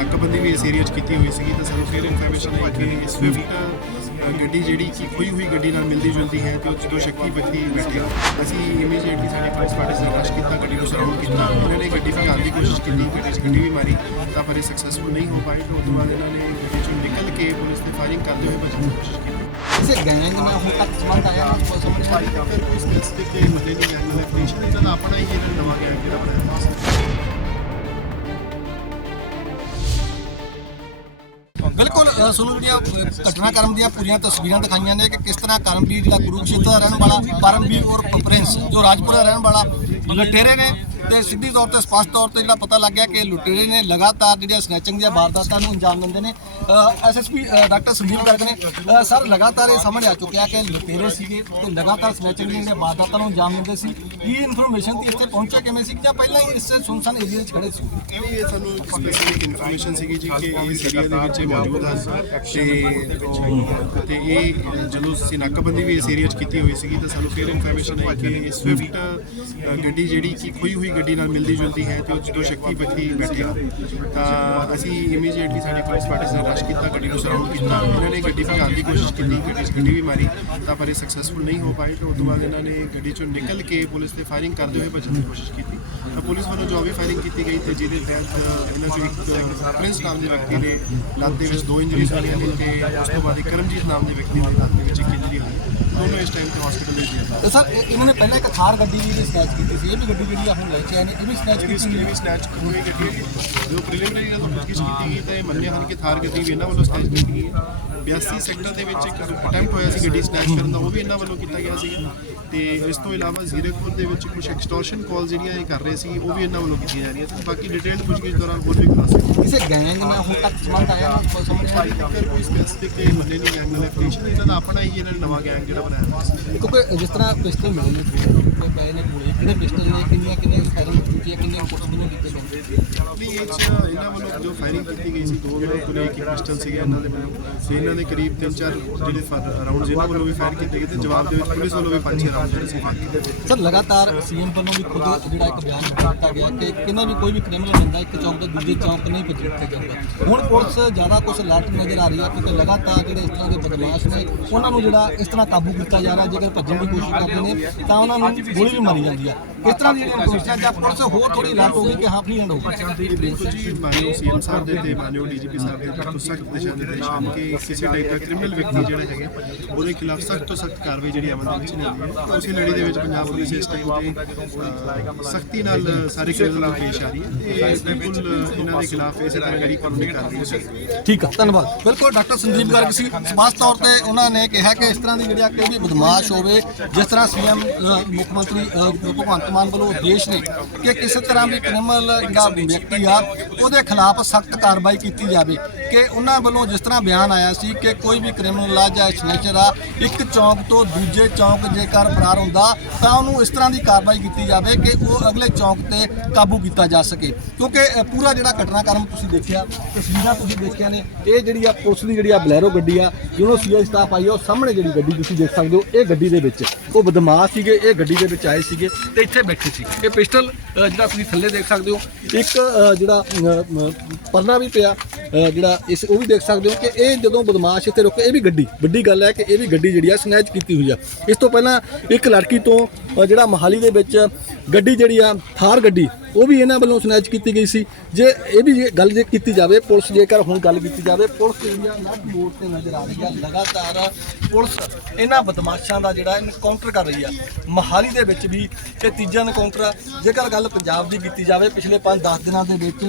ਨਾਕਾਬੰਦੀ ਵੀ ਇਸ ਏਰੀਆ 'ਚ ਕੀਤੀ ਹੋਈ ਸੀਗੀ ਤਾਂ ਸਾਨੂੰ ਫਿਰ ਇਨਫੋਰਮੇਸ਼ਨ ਆਈ ਕਿ ਸਵਿਫਟ ਗੱਡੀ ਜਿਹੜੀ ਕਿ ਖੋਈ ਹੋਈ ਗੱਡੀ ਨਾਲ ਮਿਲਦੀ ਜੁਲਦੀ ਹੈ ਤੇ ਉਹ ਜਦੋਂ ਸ਼ੱਕੀ ਵਿਅਕਤੀ ਬੈਠੇ ਅਸੀਂ ਇਮੀਡੀਏਟਲੀ ਸਾਡੀ ਪੁਲਿਸ ਪਾਰਟੀ ਨੇ ਰਸ਼ ਕੀਤਾ ਗੱਡੀ ਨੂੰ ਸਰਾਊਂਡ ਕੀਤਾ ਉਹਨਾਂ ਨੇ ਗੱਡੀ ਭਜਾਉਣ ਦੀ ਕੋਸ਼ਿਸ਼ ਕੀਤੀ ਗੱਡੀ 'ਚ ਗੱਡੀ ਵੀ ਮਾਰੀ ਤਾਂ ਪਰ ਇਹ ਸਕਸੈਸਫੁਲ ਨਹੀਂ ਹੋ ਪਾਈ ਤਾਂ ਉਸ ਤੋਂ ਬਾਅਦ ਇਹਨਾਂ ਨੇ ਗੱਡੀ 'ਚੋਂ ਨਿਕਲ ਕੇ ਪੁਲਿਸ ਤੇ ਫਾਇਰਿੰਗ ਕਰਦੇ ਹੋਏ ਬਚਣ ਦੀ ਕੋਸ਼ਿਸ਼ ਕੀਤੀ। ਕਿਸੇ ਗੈਂਗ ਨਾਲ ਹੁਣ ਤੱਕ ਸੰਬੰਧ ਆਇਆ ਕੋਈ ਸਮਝ ਨਹੀਂ? ਆਈ ਫਿਰ ਕੋਈ ਸਪੈਸਿਫਿਕ ਤੇ ਮੱਲੇ ਨਹੀਂ ਗੈਂਗ ਦਾ ਆਪਣਾ ਹੀ ਇਹਨਾਂ ਨਵਾਂ ਗੈਂਗ ਜਿਹੜਾ ਬਣਾਇਆ ਬਿਲਕੁਲ ਅ, ਤੁਹਾਨੂੰ ਜਿਹੜੀਆਂ ਅ, ਘਟਨਾਕ੍ਰਮ ਦੀਆਂ ਪੂਰੀਆਂ ਤਸਵੀਰਾਂ ਦਿਖਾਈਆਂ ਨੇ ਕਿ ਕਿਸ ਤਰ੍ਹਾਂ ਕਰਮਵੀਰ ਜਿਹੜਾ ਗੁਰੂਕਸ਼ੇਤਰ ਦਾ ਰਹਿਣ ਵਾਲਾ ਪਰਮਵੀਰ ਔਰ ਪ੍ਰਿੰਸ ਜੋ ਰਾਜਪੁਰਾ ਰਹਿਣ ਵਾਲਾ ਲੁਟੇਰੇ ਨੇ ਤੇ ਸਿੱਧੀ ਤੌਰ ਤੇ ਸਪਸ਼ਟ ਤੌਰ ਤੇ ਜਿਹੜਾ ਪਤਾ ਲੱਗ ਗਿਆ ਕਿ ਲੁਟੇਰੇ ਨੇ ਲਗਾਤਾਰ ਜਿਹੜੀਆਂ ਸਨੈਚਿੰਗ ਦੀਆਂ ਵਾਰਦਾਤਾਂ ਨੂੰ ਅੰਜਾਮ ਦਿੰਦੇ ਨੇ। ਐਸਐਸਪੀ ਡਾਕਟਰ ਸੰਦੀਪ ਗਰਗ ਨੇ ਸਰ, ਲਗਾਤਾਰ ਇਹ ਸਾਹਮਣੇ ਆ ਚੁੱਕਿਆ ਕਿ ਲੁਟੇਰੇ ਸੀਗੇ ਤੇ ਲਗਾਤਾਰ ਸਨੈਚਿੰਗ ਦੀਆਂ ਜਿਹੜੀਆਂ ਵਾਰਦਾਤਾਂ ਨੂੰ ਅੰਜਾਮ ਦਿੰਦੇ ਸੀ। ਇਹ ਇਨਫੋਰਮੇਸ਼ਨ ਦੀ ਇੱਥੇ ਪਹੁੰਚਿਆ ਕਿਵੇਂ ਸੀ? ਜਾਂ ਪਹਿਲਾਂ ਹੀ ਇਸ ਸੁਨਸਾਨ ਏਰੀਆ 'ਚ ਖੜੇ ਸੀ? ਇਹ ਸਾਨੂੰ ਸਪੈਸਿਫਿਕ ਇਨਫੋਰਮੇਸ਼ਨ ਸੀਗੀ ਜੀ ਕਿ ਇਸ ਏਰੀਆ ਦੇ ਵਿੱਚ ਮੌਜੂਦ ਹਨ। ਤੇ ਤੇ ਇਹ ਜਦੋਂ ਅਸੀਂ ਨਾਕਾਬੰਦੀ ਵੀ ਇਸ ਏਰੀਆ 'ਚ ਕੀਤੀ ਹੋਈ ਸੀਗੀ, ਤਾਂ ਸਾਨੂੰ ਫਿਰ ਇਨਫੋਰਮੇਸ਼ਨ ਆਈ ਕਿ ਸਵਿਫਟ ਗੱਡੀ ਜਿਹੜੀ ਕਿ ਖੋਈ ਹੋਈ ਗੱਡੀ ਨਾਲ ਮਿਲਦੀ ਜੁਲਦੀ ਹੈ ਤੇ ਉਹ ਜਦੋਂ ਸ਼ੱਕੀ ਪੱਖੀ ਬੈਠੇ ਹਨ ਤਾਂ ਅਸੀਂ ਇਮੀਡੀਏਟਲੀ ਸਾਡੀ ਪੁਲਿਸ ਪਾਰਟੀ ਨੇ ਰਸ਼ ਕੀਤਾ, ਗੱਡੀ ਨੂੰ ਸਰਾਊਂਡ ਕੀਤਾ। ਇਹਨਾਂ ਨੇ ਗੱਡੀ ਭਜਾਉਣ ਦੀ ਕੋਸ਼ਿਸ਼ ਕੀਤੀ ਗੱਡੀ 'ਚ ਗੱਡੀ ਵੀ ਮਾਰੀ, ਤਾਂ ਪਰ ਇਹ ਸਕਸੈਸਫੁਲ ਨਹੀਂ ਹੋ ਪਾਈ ਤਾਂ ਉਸ ਤੋਂ ਬਾਅਦ ਇਹਨਾਂ ਨੇ ਗੱਡੀ 'ਚੋਂ ਨਿਕਲ ਕੇ ਪੁਲਿਸ ਤੇ ਫਾਇਰਿੰਗ ਕਰਦੇ ਹੋਏ ਬਚਣ ਦੀ ਕੋਸ਼ਿਸ਼ ਕੀਤੀ। ਤਾਂ ਪੁਲਿਸ ਵੱਲੋਂ ਜੋ ਵੀ ਫਾਇਰਿੰਗ ਕੀਤੀ ਗਈ ਤੇ ਜਿਹਦੇ ਤਹਿਤ ਇਹਨਾਂ ਚੋਂ ਇੱਕ ਪ੍ਰਿੰਸ ਨਾਮ ਦੇ ਵਿਅਕਤੀ ਨੇ ਲੱਤ ਦੇ ਵਿੱਚ ਦੋ ਇੰਜਰੀਜ਼ ਹੋਈਆਂ ਨੇ ਤੇ ਉਸ ਤੋਂ ਬਾਅਦ ਕਰਮਜੀਤ ਨਾਮ ਦੇ ਵਿਅਕਤੀ ਨੇ ਲੱਤ ਦੇ ਵਿੱਚ ਇੱਕ ਇੰਜਰੀ ਹੋਈ। ਦੋਨੋਂ ਇਸ ਟਾਈਮ ਤੇ ਹਸਪੀਟਲ ਵਿੱਚ ਸਰ ਇਹ- ਇਹਨਾਂ ਨੇ ਪਹਿਲਾਂ ਇੱਕ ਥਾਰ ਗੱਡੀ ਵੀ ਸਨੈਚ ਕੀਤੀ ਸੀ। ਇਹ ਵੀ ਗੱਡੀ ਜਿਹੜੀ ਆ ਹੁਣ ਲੈ ਕੇ ਆਏ ਨੇ ਇਹ ਵੀ ਸਨੈਚ ਕੀਤੀ ਇਹ ਵੀ ਸਨੈਚ ਹੋਈ ਗੱਡੀ। ਜੀ। ਪ੍ਰੀਲਿਮਿਨਰੀ ਤੋਂ ਪੁੱਛਗਿੱਛ ਕੀਤੀ ਗਈ ਤਾਂ ਇਹ ਮੰਨਿਆ ਹਨ ਕਿ ਥਾਰ ਗੱਡੀ ਵੀ ਇਹਨਾਂ ਵੱਲੋਂ ਸਨੈਚ ਕੀਤੀ ਗਈ ਹੈ। 82 ਸੈਕਟਰ ਦੇ ਵਿੱਚ ਇੱਕ ਅਟੈਂਪਟ ਹੋਇਆ ਸੀ ਗੱਡੀ ਸਨੈਚ ਕਰਨ ਦਾ ਉਹ ਵੀ ਇਹਨਾਂ ਵੱਲੋਂ ਕੀਤਾ ਗਿਆ ਸੀਗਾ ਤੇ ਇਸ ਤੋਂ ਇਲਾਵਾ ਜ਼ੀਰਕਪੁਰ ਦੇ ਵਿੱਚ ਕੁਝ ਐਕਸਟੋਰਸ਼ਨ ਕਾਲ ਜਿਹੜੀਆਂ ਇਹ ਕਰ ਰਹੇ ਸੀ ਉਹ ਵੀ ਇਹਨਾਂ ਵੱਲੋਂ ਕੀਤੀਆਂ ਜਾ ਰਹੀਆਂ ਸੀ। ਬਾਕੀ ਡਿਟੇਲਡ ਪੁੱਛਗਿੱਛ ਦੌਰਾਨ ਹੋਰ ਵੀ ਕਰਾ ਕਿਸੇ ਗੈਂਗ ਨਾਲ ਹੁਣ ਤੱਕ ਸੰਬੰਧ ਆਇਆ ਕੋਈ ਸਮਝ ਨਹੀਂ ਫਿਰ ਕੋਈ ਸਪੈਸਿਫਿਕ ਮੰਨੇ ਨਹੀਂ ਗੈਂਗ ਨਾਲ ਐਫੀਲੀਏਸ਼ਨ ਇਹਨਾਂ ਦਾ ਆਪਣਾ ਹੀ ਇਹਨਾਂ ਨਵਾਂ ਗੈਂਗ ਜਿਹੜਾ ਸੀ ਕਿਉਂਕਿ ਜਿਸ ਤਰ੍ਹਾਂ ਪਿਸਟਲ ਮਿਲੇ ਨੇ ਕੋਈ ਪਏ ਨੇ ਕੋਲੇ। ਕਿਹੜੇ ਪਿਸਟਲ ਨੇ ਕਿੰਨੀਆਂ ਕੀਤੀ ਹੈ ਕਿੰਨੀਆਂ ਕੋਲ ਨੂੰ ਕੀਤੇ ਜਾਂਦੇ ਨਹੀਂ ਇਹ 'ਚ ਇਹਨਾਂ ਵੱਲੋਂ ਜੋ ਫਾਇਰਿੰਗ ਕੀਤੀ ਗਈ ਸੀ ਦੋ ਉਹਨਾਂ ਕੋਲ ਇੱਕ ਪਿਸਟਲ ਸੀਗਾ ਇਹਨਾਂ ਦੇ ਵੱਲੋਂ। ਤੇ ਇਹਨਾਂ ਦੇ ਕਰੀਬ ਤਿੰਨ ਚਾਰ ਜਿਹੜੇ ਰਾਉਂਡ ਇਹਨਾਂ ਵੱਲੋਂ ਵੀ ਫਾਇਰ ਕੀਤੇ ਗਏ ਤੇ ਜਵਾਬ ਦੇ ਵਿੱਚ ਪੁਲਿਸ ਵੱਲੋਂ ਵੀ ਪੰਜ ਛੇ ਰਾਉਂਡ ਜਿਹੜੇ ਸੀ ਫਾਇਰ ਕੀਤੇ ਗਏ। ਸਰ ਲਗਾਤਾਰ ਸੀਐਮ ਵੱਲੋਂ ਵੀ ਖੁਦ ਜਿਹੜਾ ਇੱਕ ਬਿਆਨ ਦਿੱਤਾ ਗਿਆ ਕਿ ਕਿੰਨਾ ਵੀ ਕੋਈ ਵੀ ਕ੍ਰਿਮੀਨਲ ਹੁੰਦਾ ਇੱਕ ਚੌਂਕ ਤੋਂ ਦੂਜੇ ਚੌਂਕ ਨਹੀਂ ਭੱਜ ਦਿੱਤਾ ਜਾਂਦਾ ਹੁਣ ਪੁਲਿਸ ਜ਼ਿਆਦਾ ਕੁਝ ਅਲਰਟ ਨਜ਼ਰ ਆ ਰਹੀ ਹੈ ਕਿਉਂਕਿ ਲਗਾਤਾਰ ਜਿਹੜੇ ਇਸ ਤਰ੍ਹਾਂ ਦੇ ਬਦਮਾਸ਼ ਨੇ ਉਹਨਾਂ ਨੂੰ ਜਿਹੜਾ ਇਸ ਤਰ੍ਹਾਂ ਕਾਬੂ ਕੀਤਾ ਜਾ ਰਿਹਾ ਜੇਕਰ ਭੱਜਣ ਦੀ ਕੋਸ਼ਿਸ਼ ਕਰਦੇ ਨੇ ਤਾਂ ਉਹਨਾਂ ਨੂੰ ਗੋਲੀ ਵੀ ਮਾਰੀ ਜਾਂਦੀ ਆ ਇਸ ਤਰ੍ਹਾਂ ਦੀ ਜਿਹੜੀ ਕੋਸ਼ਿਸ਼ਾਂ ਜਾਂ ਪੁਲਿਸ ਹੋਰ ਥੋੜੀ ਅਲਰਟ ਹੋ ਗਈ ਕਿ ਹਾਂ ਫ੍ਰੀ ਹੈਂਡ ਹੋਊਗਾ ਦੇਖੋ ਜੀ ਮਾਨਯੋਗ ਸੀਐਮ ਸਾਹਿਬ ਦੇ ਤੇ ਮਾਨਯੋਗ ਡੀਜੀਪੀ ਸਾਹਿਬ ਦੇ ਤੋਂ ਸਖਤ ਦਿਸ਼ਾ ਨਿਰਦੇਸ਼ ਹਨ ਕਿ ਕਿਸੇ ਟਾਈਪ ਦਾ ਕ੍ਰਿਮੀਨਲ ਵਿਅਕਤੀ ਜਿਹੜਾ ਹੈਗੇ ਉਹਦੇ ਖਿਲਾਫ ਸਖਤ ਤੋਂ ਸਖਤ ਕਾਰਵਾਈ ਜਿਹੜੀ ਅਮਲ ਦੇ ਵਿੱਚ ਲਿਆਂਦੀ ਹੈ ਤਾਂ ਉਸੇ ਲੜੀ ਦੇ ਵਿੱਚ ਪੰਜਾਬ ਪੁਲਿਸ ਇਸ ਟਾਈਮ ਤੇ ਸਖਤੀ ਨਾਲ ਸਾਰੇ ਕ੍ਰਿਮੀਨਲ ਨਾਲ ਪੇਸ਼ ਆ ਰਹੀ ਹੈ ਤੇ ਬਿਲਕੁਲ ਇਹਨਾਂ ਦੇ ਖਿਲਾਫ ਇਸੇ ਤਰ੍ਹਾਂ ਜਿਹੜੀ ਕਾਨੂੰਨੀ ਕਾਰਵਾਈ ਹੋ ਸਕਦੀ ਹੈ। ਠੀਕ ਆ। ਧੰਨਵਾਦ। ਬਿਲਕੁਲ ਡਾਕਟਰ ਸੰਦੀਪ ਗਰਗ ਸੀ। ਸਪਸ਼ਟ ਤੌਰ ਤੇ ਉਹਨਾਂ ਨੇ ਕਿਹਾ ਕਿ ਇਸ ਤਰ੍ਹਾਂ ਦੀ ਜਿਹੜੀ ਆ ਕੋਈ ਵੀ ਬਦਮਾਸ਼ ਹੋਵੇ ਜਿਸ ਤਰ੍ਹਾਂ ਸੀਐਮ ਮੁੱਖ ਮੰਤਰੀ ਭਗਵੰਤ ਮਾਨ ਵੱਲੋਂ ਉਦੇਸ਼ ਨੇ ਕਿ ਕਿਸੇ ਤਰ੍ਹਾਂ ਵੀ ਕ੍ਰਿਮੀਨਲ ਜਿਹੜਾ ਵਿਅਕਤੀ ਆ, ਉਹਦੇ ਖਿਲਾਫ ਸਖਤ ਕਾਰਵਾਈ ਕੀਤੀ ਜਾਵੇ। ਕਿ ਉਹਨਾਂ ਵੱਲੋਂ ਜਿਸ ਤਰ੍ਹਾਂ ਬਿਆਨ ਆਇਆ ਸੀ ਕਿ ਕੋਈ ਵੀ ਕ੍ਰਿਮੀਨਲ ਆ ਜਾਂ ਸਨੇਚਰ ਆ, ਇੱਕ ਚੌਂਕ ਤੋਂ ਦੂਜੇ ਚੌਂਕ ਜੇਕਰ ਫਰਾਰ ਹੁੰਦਾ, ਤਾਂ ਉਹਨੂੰ ਇਸ ਤਰ੍ਹਾਂ ਦੀ ਕਾਰਵਾਈ ਕੀਤੀ ਜਾਵੇ ਕਿ ਉਹ ਅਗਲੇ ਚੌਂਕ ਤੇ ਕਾਬੂ ਕੀਤਾ ਜਾ ਸਕੇ। ਕਿਉਂਕਿ ਪੂਰਾ ਜਿਹੜਾ ਘਟਨਾਕ੍ਰਮ ਤੁਸੀਂ ਦੇਖਿਆ, ਤਸਵੀਰਾਂ ਤੁਸੀਂ ਦੇਖਿਆ ਨੇ, ਇਹ ਜਿਹੜੀ ਆ ਪੁਲਿਸ ਦੀ ਜਿਹੜੀ ਆ ਬਲੈਰੋ ਗੱਡੀ ਆ, ਜਿਹਨੂੰ ਸੀਆਈ ਸਟਾਫ ਆਈ ਉਹ ਸਾਹਮਣੇ ਜਿਹੜੀ ਗੱਡੀ ਤੁਸੀਂ ਦੇਖ ਸਕਦੇ ਹੋ, ਇਹ ਗੱਡੀ ਦੇ ਵਿੱਚ। ਉਹ ਬਦਮਾਸ਼ ਸੀਗੇ, ਇਹ ਗੱਡੀ ਦੇ ਵਿੱਚ ਆਏ ਸੀਗੇ ਤੇ ਇੱਥੇ ਬੈਠੇ ਸੀ। ਇਹ ਪਿਸਟਲ ਜਿਹੜਾ ਤੁਸੀਂ ਥੱਲੇ ਦੇਖ ਸਕਦੇ ਹੋ ਇੱਕ ਜਿਹੜਾ ਅ, ਪਰਨਾ ਵੀ ਪਿਆ ਜਿਹੜਾ ਇਸ ਉਹ ਵੀ ਦੇਖ ਸਕਦੇ ਹੋ ਕਿ ਇਹ ਜਦੋਂ ਬਦਮਾਸ਼ ਇੱਥੇ ਰੁਕੇ ਇਹ ਵੀ ਗੱਡੀ ਵੱਡੀ ਗੱਲ ਹੈ ਕਿ ਇਹ ਵੀ ਗੱਡੀ ਜਿਹੜੀ ਆ ਸਨੈਚ ਕੀਤੀ ਹੋਈ ਆ। ਇਸ ਤੋਂ ਪਹਿਲਾਂ ਇੱਕ ਲੜਕੀ ਤੋਂ ਜਿਹੜਾ ਮਹਾਲੀ ਦੇ ਵਿੱਚ ਗੱਡੀ ਜਿਹੜੀ ਆ ਥਾਰ ਗੱਡੀ ਉਹ ਵੀ ਇਹਨਾਂ ਵੱਲੋਂ ਸਨੈਚ ਕੀਤੀ ਗਈ ਸੀ। ਜੇ ਇਹ ਵੀ ਜੇ ਗੱਲ ਜੇ ਕੀਤੀ ਜਾਵੇ ਪੁਲਿਸ ਜੇਕਰ ਹੁਣ ਗੱਲ ਕੀਤੀ ਜਾਵੇ ਪੁਲਿਸ ਜਿਹੜੀ ਆ ਲੱਗ ਮੋੜ ਤੇ ਨਜ਼ਰ ਆ ਰਹੀ ਆ ਲਗਾਤਾਰ ਪੁਲਿਸ ਇਹਨਾਂ ਬਦਮਾਸ਼ਾਂ ਦਾ ਜਿਹੜਾ ਇਨਕਾਊਂਟਰ ਕਰ ਰਹੀ ਆ। ਮਹਾਲੀ ਦੇ ਵਿੱਚ ਵੀ ਇਹ ਤੀਜਾ ਇਨਕਾਊਂਟਰ ਆ। ਜੇਕਰ ਗੱਲ ਪੰਜਾਬ ਦੀ ਕੀਤੀ ਜਾਵੇ ਪਿਛਲੇ 5-10 ਦਿਨਾਂ ਦੇ ਵਿੱਚ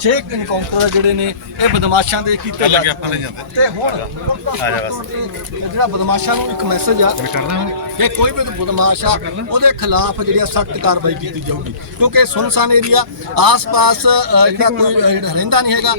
6 ਇਨਕਾਊਂਟਰ ਜਿਹੜੇ ਨੇ ਇਹ ਬਦਮਾਸ਼ਾਂ ਦੇ ਕੀਤੇ ਜਾ ਤੇ ਹੁਣ ਜਿਹੜਾ ਬਦਮਾਸ਼ਾਂ ਨੂੰ ਇੱਕ ਮੈਸੇਜ ਆ ਕਿ ਕੋਈ ਵੀ ਬਦਮਾਸ਼ ਆ ਉਹਦੇ ਖਿਲਾਫ ਜਿਹੜੀ ਆ ਸਖਤ ਕਾਰਵਾਈ ਕੀਤੀ ਜਾਊਗੀ। ਕਿਉਂਕਿ ਸੁਨਸਾਨ ਏਰੀਆ ਆਸ-ਪਾਸ ਜਿਹੜਾ ਕੋਈ ਰਹਿੰਦਾ ਨਹੀਂ ਹੈਗਾ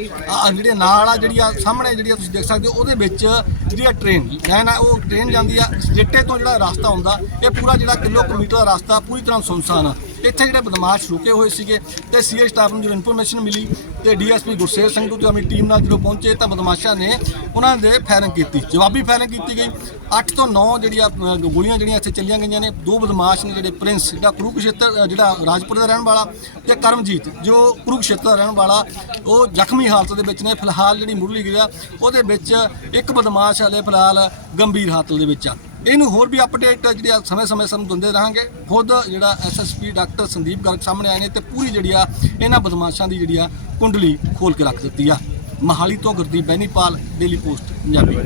ਜਿਹੜੇ ਨਾਲ ਆ, ਜਿਹੜੀ ਆ, ਸਾਹਮਣੇ ਜਿਹੜੀ ਆ ਤੁਸੀਂ ਦੇਖ ਸਕਦੇ ਹੋ, ਉਹਦੇ ਵਿੱਚ ਜਿਹੜੀ ਆ ਟ੍ਰੇਨ ਲਾਈਨ ਆ, ਉਹ ਟ੍ਰੇਨ ਜਾਂਦੀ ਆ ਜੱਟੇ ਤੋਂ ਜਿਹੜਾ ਰਸਤਾ ਹੁੰਦਾ, ਇਹ ਪੂਰਾ ਜਿਹੜਾ ਕਿਲੋਮੀਟਰ ਦਾ ਰਸਤਾ, ਪੂਰੀ ਤਰ੍ਹਾਂ ਸੁਨਸਾਨ ਆ। ਇੱਥੇ ਜਿਹੜੇ ਬਦਮਾਸ਼ ਰੁਕੇ ਹੋਏ ਸੀਗੇ ਤੇ ਸੀਏ ਸਟਾਫ ਨੂੰ ਜਦੋਂ ਇਨਫੋਰਮੇਸ਼ਨ ਮਿਲੀ ਤੇ ਡੀਐਸਪੀ ਗੁਰਸੇਵ ਸਿੰਘ ਤੋਂ ਆਪਣੀ ਟੀਮ ਨਾਲ ਜਦੋਂ ਪਹੁੰਚੇ ਤਾਂ ਬਦਮਾਸ਼ਾਂ ਨੇ ਉਹਨਾਂ ਦੇ ਫਾਇਰਿੰਗ ਕੀਤੀ, ਜਵਾਬੀ ਫਾਇਰਿੰਗ ਕੀਤੀ ਗਈ। 8 ਤੋਂ 9 ਜਿਹੜੀਆਂ ਗੋਲੀਆਂ ਜਿਹੜੀਆਂ ਇੱਥੇ ਚੱਲੀਆਂ ਗਈਆਂ ਨੇ, ਦੋ ਬਦਮਾਸ਼ ਨੇ ਜਿਹੜੇ ਪ੍ਰਿੰਸ ਜਿਹੜਾ ਕੁਰੂਕਸ਼ੇਤਰ ਜਿਹੜਾ ਰਾਜਪੁਰ ਦਾ ਰਹਿਣ ਵਾਲਾ ਤੇ ਕਰਮਜੀਤ, ਜੋ ਕੁਰੂਕਸ਼ੇਤਰ ਦਾ ਰਹਿਣ ਵਾਲਾ, ਉਹ ਜ਼ਖਮੀ ਹਾਲਤ ਦੇ ਵਿੱਚ ਨੇ। ਫਿਲਹਾਲ ਜਿਹੜੀ ਮੁਰਲੀ ਗਿਆ ਉਹਦੇ ਵਿੱਚ ਇੱਕ ਬਦਮਾਸ਼ ਹਲੇ ਫਿਲਹਾਲ ਗੰਭੀਰ ਹਾਲਤ ਦੇ ਵਿੱਚ ਆ। ਇਹਨੂੰ ਹੋਰ ਵੀ ਅਪਡੇਟ ਜਿਹੜੀ ਆ ਸਮੇਂ-ਸਮੇਂ ਸਾਨੂੰ ਦਿੰਦੇ ਰਹਾਂਗੇ। ਖੁਦ ਜਿਹੜਾ ਐਸਐਸਪੀ ਡਾਕਟਰ ਸੰਦੀਪ ਗਰਗ ਸਾਹਮਣੇ ਆਏ ਨੇ ਤੇ ਪੂਰੀ ਜਿਹੜੀ ਆ ਇਹਨਾਂ ਬਦਮਾਸ਼ਾਂ ਦੀ ਜਿਹੜੀ ਆ ਕੁੰਡਲੀ ਖੋਲ ਕੇ ਰੱਖ ਦਿੱਤੀ ਆ। ਮਹਾਲੀ ਤੋਂ ਗੁਰਦੀਪ ਬੈਨੀਪਾਲ ਡੇਲੀ ਪੋਸਟ ਪੰਜਾਬੀ।